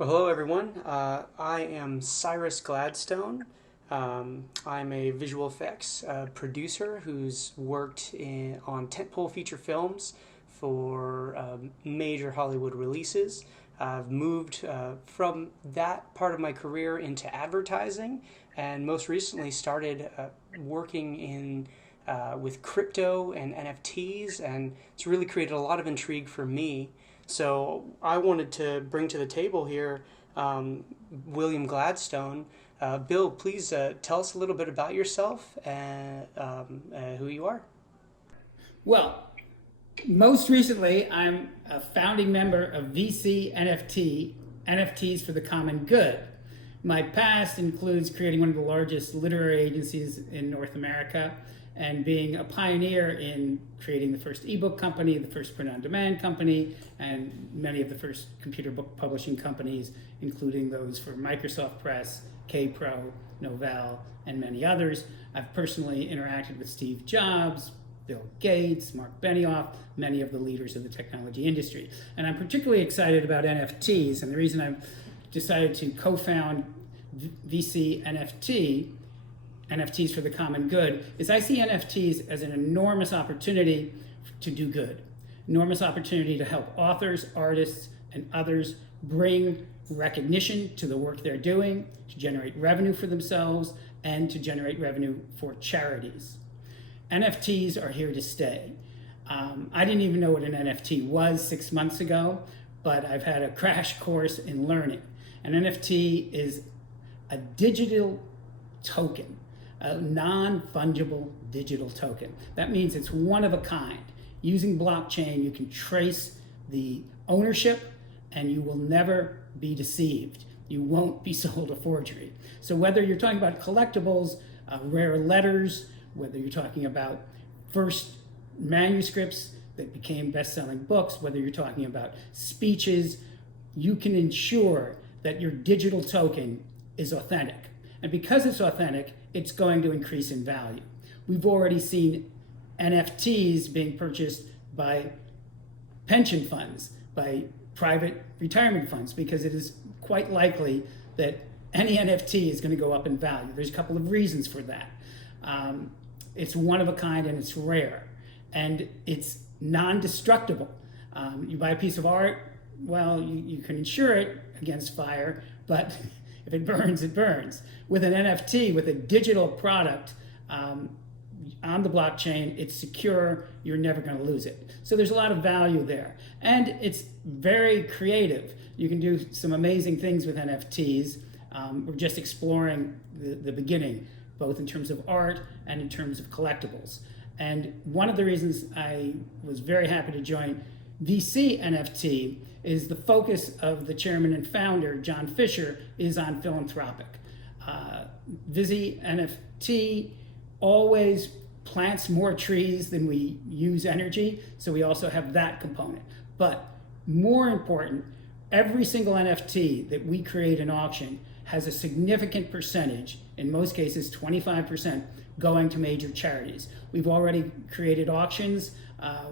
Well, hello everyone. I am Cyrus Gladstone. I'm a visual effects producer who's worked on tentpole feature films for major Hollywood releases. I've moved from that part of my career into advertising, and most recently started working in with crypto and NFTs, and it's really created a lot of intrigue for me. So I wanted to bring to the table here William Gladstone. Bill, please tell us a little bit about yourself and who you are. Well, most recently, I'm a founding member of ViciNFT, NFTs for the common good. My past includes creating one of the largest literary agencies in North America and being a pioneer in creating the first ebook company, the first print-on-demand company, and many of the first computer book publishing companies, including those for Microsoft Press, K-Pro, Novell, and many others. I've personally interacted with Steve Jobs, Bill Gates, Mark Benioff, many of the leaders of the technology industry. And I'm particularly excited about NFTs, and the reason I've decided to co-found ViciNFT, NFTs for the common good, is I see NFTs as an enormous opportunity to do good. Enormous opportunity to help authors, artists, and others bring recognition to the work they're doing, to generate revenue for themselves, and to generate revenue for charities. NFTs are here to stay. I didn't even know what an NFT was 6 months ago, but I've had a crash course in learning. An NFT is a digital token, a non-fungible digital token. That means it's one of a kind. Using blockchain, you can trace the ownership and you will never be deceived. You won't be sold a forgery. So whether you're talking about collectibles, rare letters, whether you're talking about first manuscripts that became best-selling books, whether you're talking about speeches, you can ensure that your digital token is authentic. And because it's authentic, it's going to increase in value. We've already seen NFTs being purchased by pension funds, by private retirement funds, because it is quite likely that any NFT is going to go up in value. There's a couple of reasons for that. It's one of a kind and it's rare. And it's non-destructible. You buy a piece of art, well, you can insure it against fire, but if it burns, it burns. With an NFT, with a digital product on the blockchain, it's secure, you're never going to lose it. So there's a lot of value there. And it's very creative. You can do some amazing things with NFTs. We're just exploring the beginning, both in terms of art and in terms of collectibles. And one of the reasons I was very happy to join ViciNFT is the focus of the chairman and founder, John Fisher, is on philanthropic. ViciNFT always plants more trees than we use energy, so we also have that component. But more important, every single NFT that we create in auction has a significant percentage, in most cases 25%, going to major charities. We've already created auctions.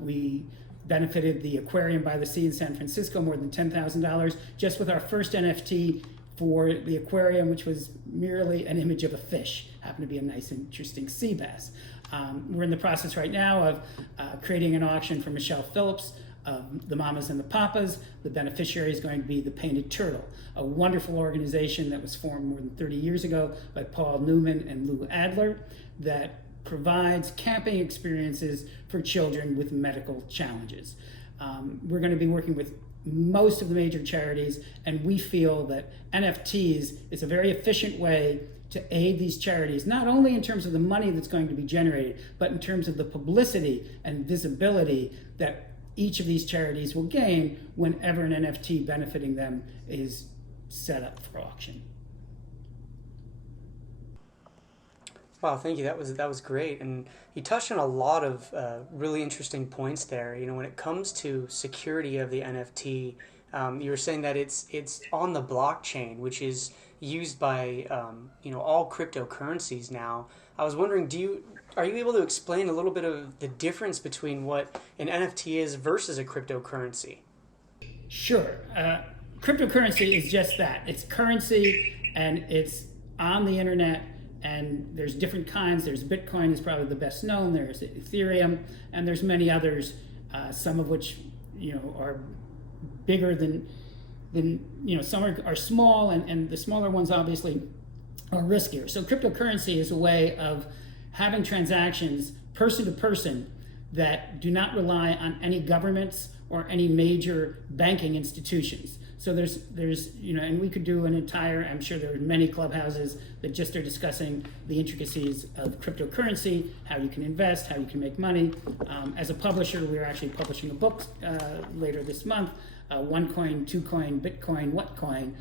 We benefited the Aquarium by the Sea in San Francisco more than $10,000 just with our first NFT for the aquarium, which was merely an image of a fish. Happened to be a nice, interesting sea bass. We're in the process right now of creating an auction for Michelle Phillips of the Mamas and the Papas. The beneficiary is going to be the Painted Turtle, a wonderful organization that was formed more than 30 years ago by Paul Newman and Lou Adler that provides camping experiences for children with medical challenges. We're going to be working with most of the major charities, and we feel that NFTs is a very efficient way to aid these charities, not only in terms of the money that's going to be generated, but in terms of the publicity and visibility that each of these charities will gain whenever an NFT benefiting them is set up for auction. Wow, thank you. That was great, and you touched on a lot of really interesting points there. You know, when it comes to security of the NFT, you were saying that it's on the blockchain, which is used by all cryptocurrencies now. I was wondering, are you able to explain a little bit of the difference between what an NFT is versus a cryptocurrency? Sure. cryptocurrency is just that. It's currency, and it's on the internet, and there's different kinds. There's Bitcoin is probably the best known. There's Ethereum, and there's many others, some of which are bigger than some are small, and the smaller ones obviously are riskier. So cryptocurrency is a way of having transactions person to person that do not rely on any governments or any major banking institutions. So there's and we could do an entire, I'm sure there are many clubhouses that just are discussing the intricacies of cryptocurrency, how you can invest, how you can make money. As a publisher, we're actually publishing a book later this month, One Coin, Two Coin, Bitcoin, What Coin,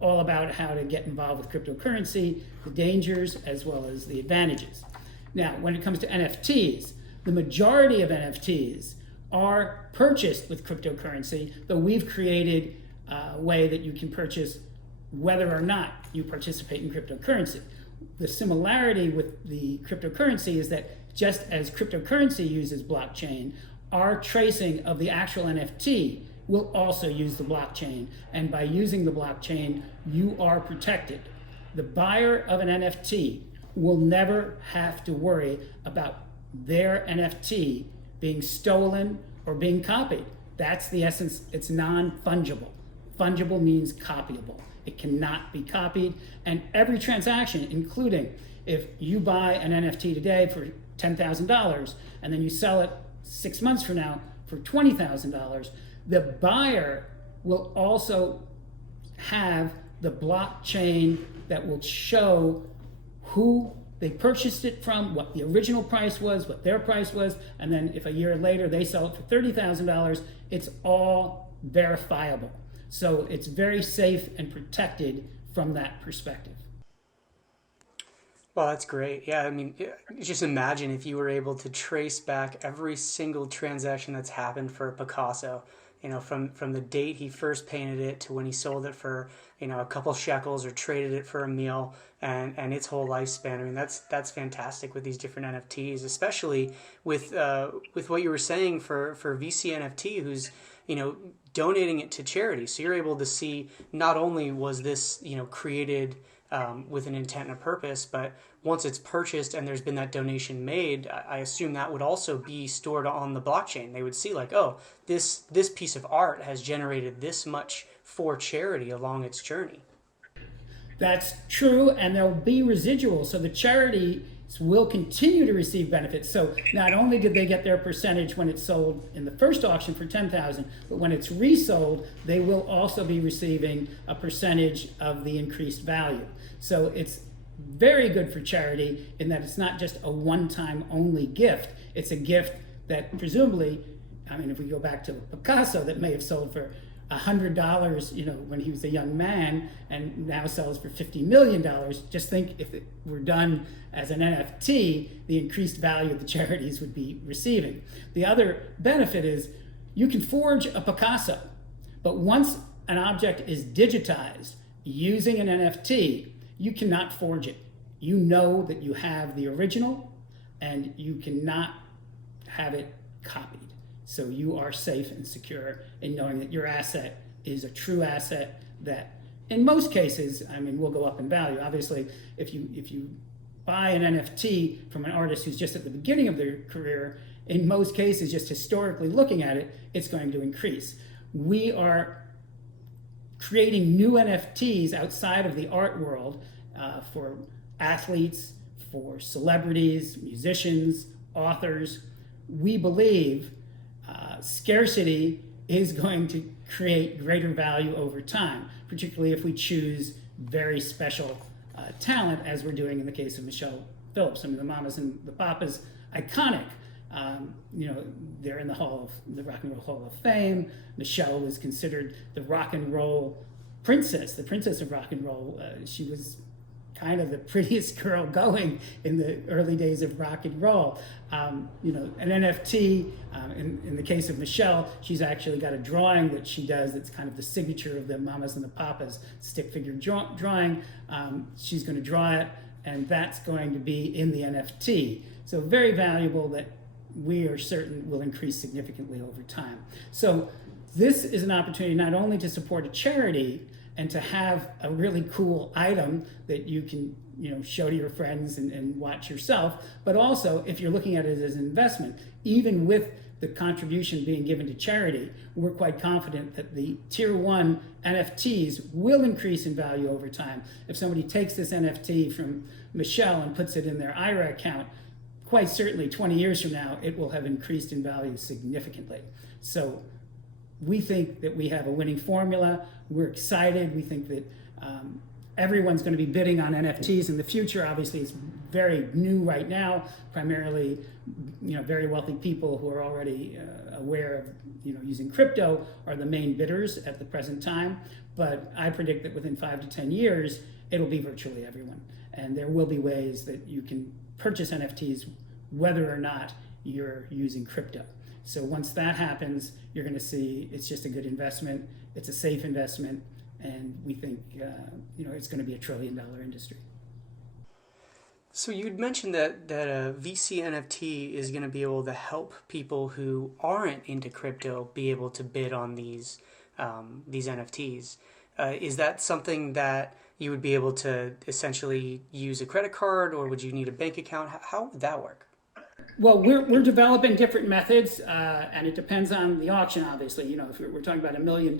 all about how to get involved with cryptocurrency, the dangers as well as the advantages. Now, when it comes to NFTs, the majority of NFTs are purchased with cryptocurrency, though we've created a way that you can purchase whether or not you participate in cryptocurrency. The similarity with the cryptocurrency is that just as cryptocurrency uses blockchain, our tracing of the actual NFT will also use the blockchain. And by using the blockchain, you are protected. The buyer of an NFT will never have to worry about their NFT being stolen or being copied. That's the essence. It's non-fungible. Fungible means copyable. It cannot be copied. And every transaction, including if you buy an NFT today for $10,000 and then you sell it 6 months from now for $20,000, the buyer will also have the blockchain that will show who they purchased it from, what the original price was, what their price was, and then if a year later they sell it for $30,000, it's all verifiable. So it's very safe and protected from that perspective. Well, that's great. Yeah, I mean, just imagine if you were able to trace back every single transaction that's happened for Picasso, from the date he first painted it to when he sold it for, a couple shekels or traded it for a meal, and its whole lifespan. I mean, that's fantastic with these different NFTs, especially with what you were saying for ViciNFT, who's, donating it to charity. So you're able to see not only was this, created with an intent and a purpose, but once it's purchased and there's been that donation made, I assume that would also be stored on the blockchain. They would see like, oh, this piece of art has generated this much for charity along its journey. That's true, and there'll be residuals. So the charities will continue to receive benefits. So not only did they get their percentage when it's sold in the first auction for $10,000, but when it's resold, they will also be receiving a percentage of the increased value. So it's very good for charity in that it's not just a one-time only gift. It's a gift that presumably, if we go back to Picasso, that may have sold for $100, when he was a young man, and now sells for $50 million. Just think if it were done as an NFT, the increased value the charities would be receiving. The other benefit is you can forge a Picasso, but once an object is digitized using an NFT, you cannot forge it. You know that you have the original, and you cannot have it copied. So you are safe and secure in knowing that your asset is a true asset that, in most cases, will go up in value. Obviously, if you buy an NFT from an artist who's just at the beginning of their career, in most cases, just historically looking at it, it's going to increase. We are creating new NFTs outside of the art world for athletes, for celebrities, musicians, authors. We believe scarcity is going to create greater value over time, particularly if we choose very special talent, as we're doing in the case of Michelle Phillips. The Mamas and the Papas, iconic. They're in the Rock and Roll Hall of Fame. Michelle was considered the rock and roll princess, the princess of rock and roll. She was kind of the prettiest girl going in the early days of rock and roll. An NFT, in the case of Michelle, she's actually got a drawing that she does that's kind of the signature of the Mamas and the Papas stick figure drawing. She's going to draw it, and that's going to be in the NFT. So very valuable that we are certain will increase significantly over time. So this is an opportunity not only to support a charity and to have a really cool item that you can show to your friends and watch yourself, but also if you're looking at it as an investment, even with the contribution being given to charity, we're quite confident that the tier 1 NFTs will increase in value over time. If somebody takes this NFT from Michelle and puts it in their IRA account, quite certainly 20 years from now, it will have increased in value significantly. So we think that we have a winning formula. We're excited. We think that everyone's going to be bidding on NFTs in the future. Obviously, it's very new right now. Primarily, very wealthy people who are already aware of using crypto are the main bidders at the present time. But I predict that within 5 to 10 years, it'll be virtually everyone. And there will be ways that you can purchase NFTs whether or not you're using crypto. So once that happens, you're going to see it's just a good investment. It's a safe investment, and we think it's going to be a $1 trillion industry. So you'd mentioned that a ViciNFT is going to be able to help people who aren't into crypto be able to bid on these NFTs. Is that something that you would be able to essentially use a credit card, or would you need a bank account? How would that work? Well, we're developing different methods, and it depends on the auction, obviously. If we're talking about $1 million,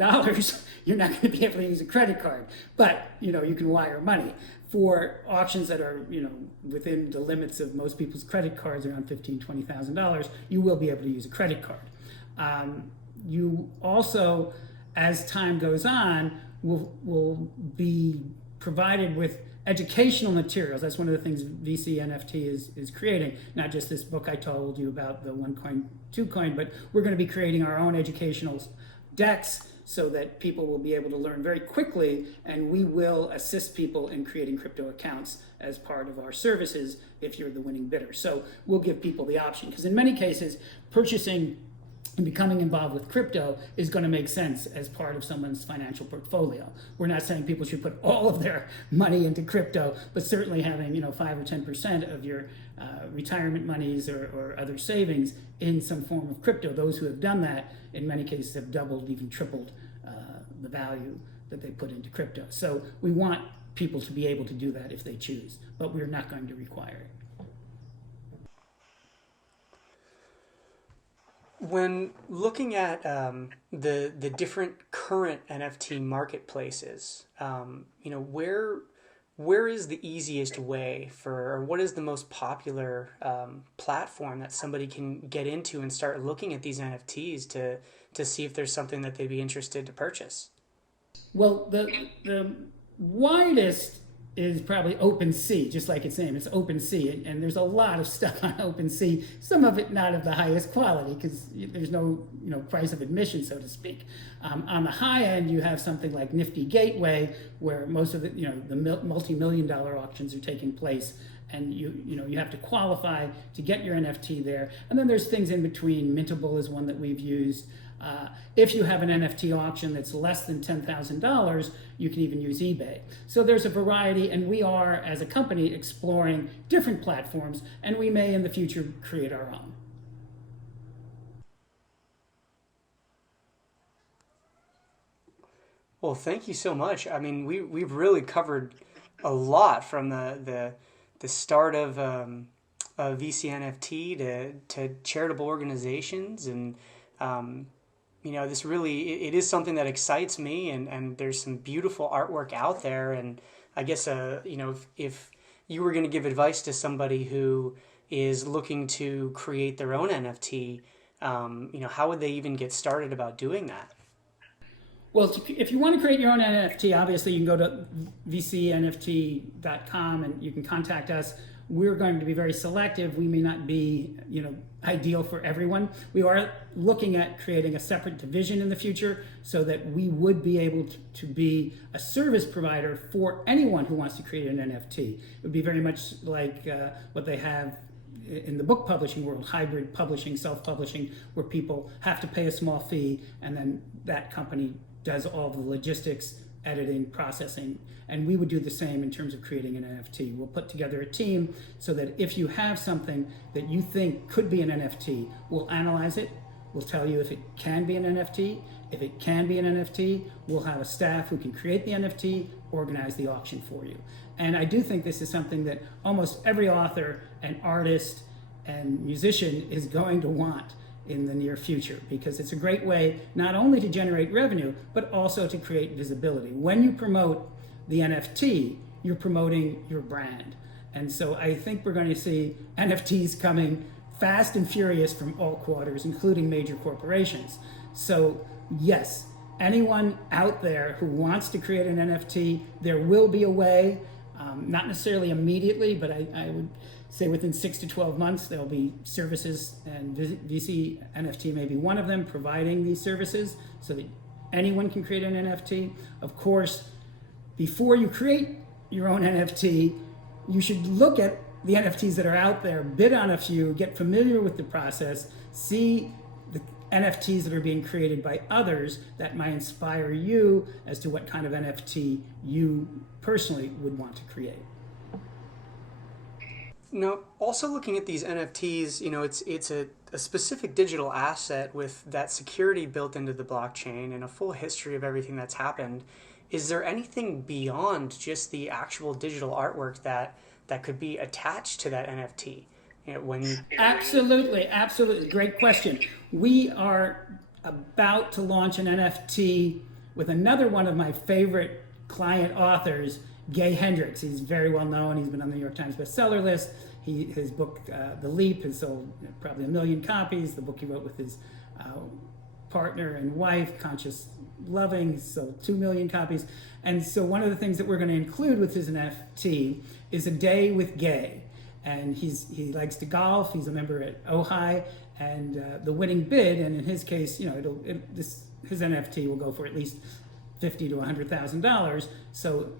you're not going to be able to use a credit card. But, you can wire money. For auctions that are, within the limits of most people's credit cards, around $15,000, $20,000, you will be able to use a credit card. You also, as time goes on, will be provided with educational materials. That's one of the things ViciNFT is creating. Not just this book I told you about, the OneCoin, TwoCoin, but we're going to be creating our own educational decks so that people will be able to learn very quickly, and we will assist people in creating crypto accounts as part of our services if you're the winning bidder. So we'll give people the option, because in many cases, purchasing and becoming involved with crypto is going to make sense as part of someone's financial portfolio. We're not saying people should put all of their money into crypto, but certainly having 5 or 10% of your retirement monies or other savings in some form of crypto. Those who have done that, in many cases, have doubled, even tripled the value that they put into crypto. So we want people to be able to do that if they choose, but we're not going to require it. When looking at the different current NFT marketplaces, where is the easiest way or what is the most popular platform that somebody can get into and start looking at these NFTs to see if there's something that they'd be interested to purchase? Well, the widest is probably OpenSea, just like its name. It's OpenSea, and there's a lot of stuff on OpenSea. Some of it not of the highest quality because there's no price of admission, so to speak. On the high end, you have something like Nifty Gateway, where most of the multi-million-dollar auctions are taking place, and you have to qualify to get your NFT there. And then there's things in between. Mintable is one that we've used. If you have an NFT auction that's less than $10,000, you can even use eBay. So there's a variety, and we are, as a company, exploring different platforms, and we may in the future create our own. Well, thank you so much. I mean, we've really covered a lot from the start of ViciNFT to charitable organizations, and this really, it is something that excites me, and there's some beautiful artwork out there. And I guess, if you were going to give advice to somebody who is looking to create their own NFT, how would they even get started about doing that? Well, if you want to create your own NFT, obviously you can go to ViciNFT.com and you can contact us. We're going to be very selective. We may not be, ideal for everyone. We are looking at creating a separate division in the future so that we would be able to be a service provider for anyone who wants to create an NFT. It would be very much like what they have in the book publishing world, hybrid publishing, self-publishing, where people have to pay a small fee and then that company does all the logistics, editing, processing, and we would do the same in terms of creating an NFT. We'll put together a team so that if you have something that you think could be an NFT, we'll analyze it, We'll tell you if it can be an NFT. If it can be an NFT, we'll have a staff who can create the NFT, organize the auction for you. And I do think this is something that almost every author and artist and musician is going to want in the near future, because it's a great way not only to generate revenue, but also to create visibility. When you promote the NFT, you're promoting your brand. And so I think we're going to see NFTs coming fast and furious from all quarters, including major corporations. So yes, anyone out there who wants to create an NFT, there will be a way, not necessarily immediately, but I would say within 6 to 12 months, there'll be services, and ViciNFT may be one of them, providing these services so that anyone can create an NFT. Of course, before you create your own NFT, you should look at the NFTs that are out there, bid on a few, get familiar with the process, see the NFTs that are being created by others that might inspire you as to what kind of NFT you personally would want to create. Now, also looking at these NFTs, it's a specific digital asset with that security built into the blockchain and a full history of everything that's happened. Is there anything beyond just the actual digital artwork that could be attached to that NFT? Absolutely. Great question. We are about to launch an NFT with another one of my favorite client authors, Gay Hendricks. He's very well known. He's been on the New York Times bestseller list. His book, The Leap, has sold probably 1 million copies. The book he wrote with his partner and wife, Conscious Loving, sold 2 million copies. And so one of the things that we're going to include with his NFT is a day with Gay. And he likes to golf. He's a member at Ojai, and the winning bid, and in his case, his NFT will go for at least $50,000 to $100,000. So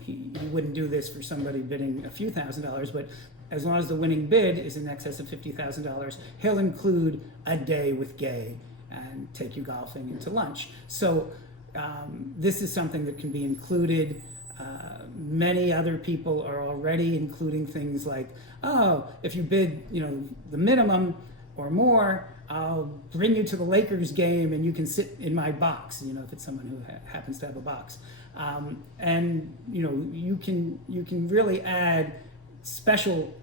he wouldn't do this for somebody bidding a few $1,000s, but as long as the winning bid is in excess of $50,000, he'll include a day with Gay and take you golfing and to lunch. So this is something that can be included. Many other people are already including things like, if you bid, the minimum or more, I'll bring you to the Lakers game and you can sit in my box. If it's someone who happens to have a box, and you can really add special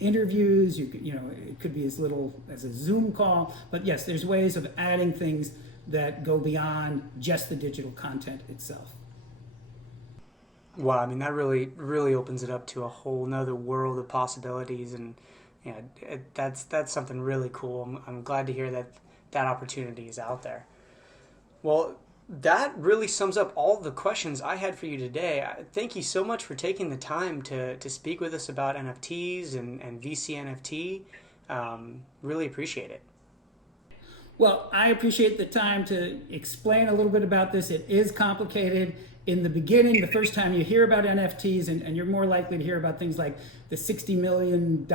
interviews. It could be as little as a Zoom call, but yes, there's ways of adding things that go beyond just the digital content itself. Wow, that really opens it up to a whole nother world of possibilities, and that's something really cool. I'm glad to hear that opportunity is out there. Well, that really sums up all the questions I had for you today. Thank you so much for taking the time to speak with us about NFTs and ViciNFT. Really appreciate it. Well, I appreciate the time to explain a little bit about this. It is complicated. In the beginning, the first time you hear about NFTs, and you're more likely to hear about things like the $60 million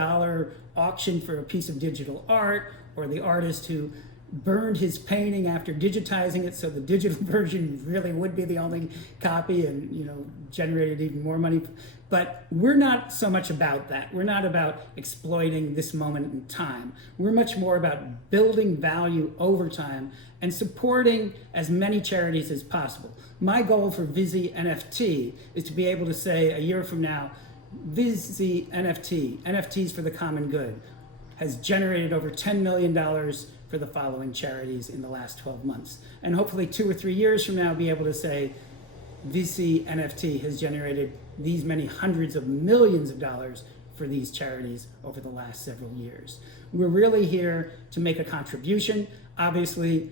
auction for a piece of digital art, or the artist who burned his painting after digitizing it, so the digital version really would be the only copy, and generated even more money. But we're not so much about that. We're not about exploiting this moment in time. We're much more about building value over time and supporting as many charities as possible. My goal for ViciNFT is to be able to say a year from now, ViciNFT, NFTs for the common good, has generated over $10 million for the following charities in the last 12 months. And hopefully 2 or 3 years from now, be able to say, ViciNFT has generated these many hundreds of millions of dollars for these charities over the last several years. We're really here to make a contribution. Obviously,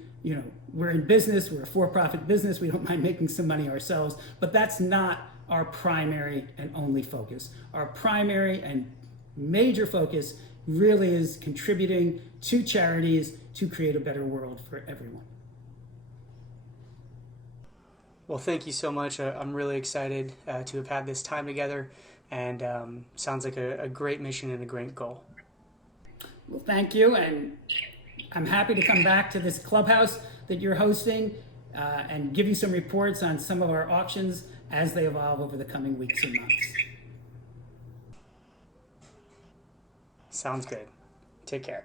we're in business, we're a for-profit business, we don't mind making some money ourselves, but that's not our primary and only focus. Our primary and major focus really is contributing to charities to create a better world for everyone. Well, thank you so much. I'm really excited to have had this time together, and sounds like a great mission and a great goal. Well, thank you, and I'm happy to come back to this clubhouse that you're hosting and give you some reports on some of our auctions as they evolve over the coming weeks and months. Sounds good. Take care.